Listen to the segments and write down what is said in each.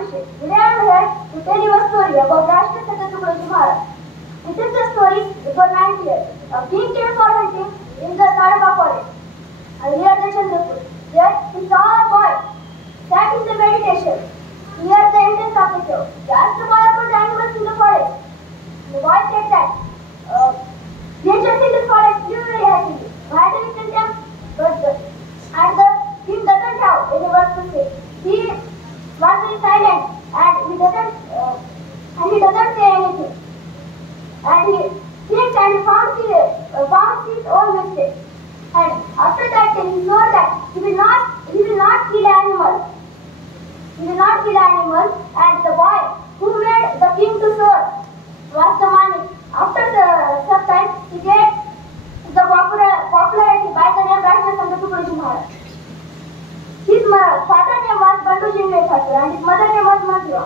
Prashit. Today I am here to tell you a story about Rashtriya Sata Tukadoji Maharaj. This is the story before 9 years. A king came for hunting in the Taraba forest, near the Chandrapur. There he saw a boy sat in the meditation near the entrance of the cave. He asked the boy about the animals in the forest. The boy said that creatures in the forest live very happily. Why do you kill them? And the king doesn't have any words to say. He was very silent and he doesn't say anything. And he thinks and found his own mistake. And after that he swore that he will not kill animals. He will not kill animals. And the boy who made the king to swear was the Mani. After some time he gets the popularity by the name Rashtriya Sata Tukadoji Maharaj. His father name was Bandu Shingale Thakur and his mother name was Manjula.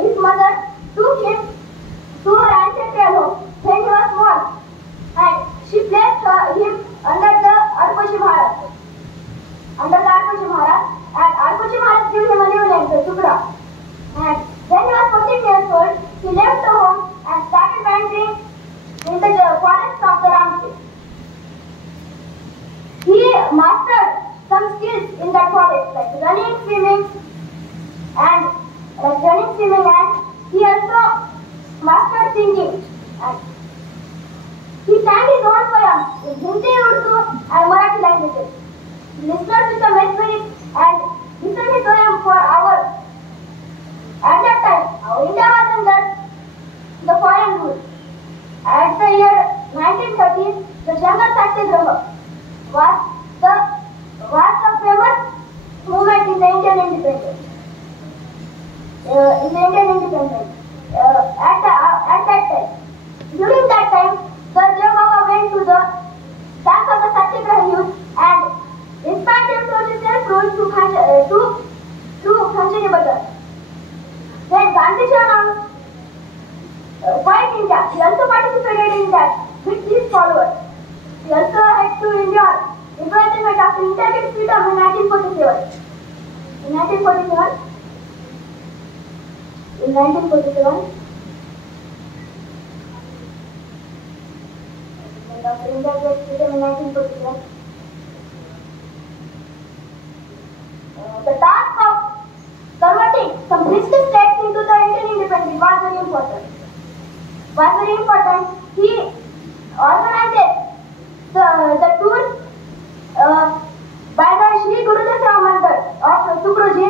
His mother took him to her ancestral home when he was small, and she placed him under the Arkoshi Maharaj. And Arkoshi Maharaj gave him a new name, the Tukra. And when he was 14 years old, he left the home and started wandering in the forest of the Ramsey. He mastered some skills in that forest, like running, swimming, and he also mastered singing. And he sang his own poems in Hindi, Urdu, and Marathi languages. Listeners became mesmerized and listened to him for hours. At that time, India was under the foreign rule. At the year 1913, the Jangal Satyagraha was the famous movement in the Indian independence. During that time, the Dev Baba went to the camp of the Satyagraha youth and inspired them to self-rule through Khanchari Badal. Then Gandhiji announced Quiet India. He also participated in that with his followers. He also had to endure imprisonment after India gets freedom in 1947. In 1947, after India gets freedom in 1947, the task of converting some princely states into the Indian independence was very important. He organized the tour by the Shri Gurudev Mandir of Tukadoji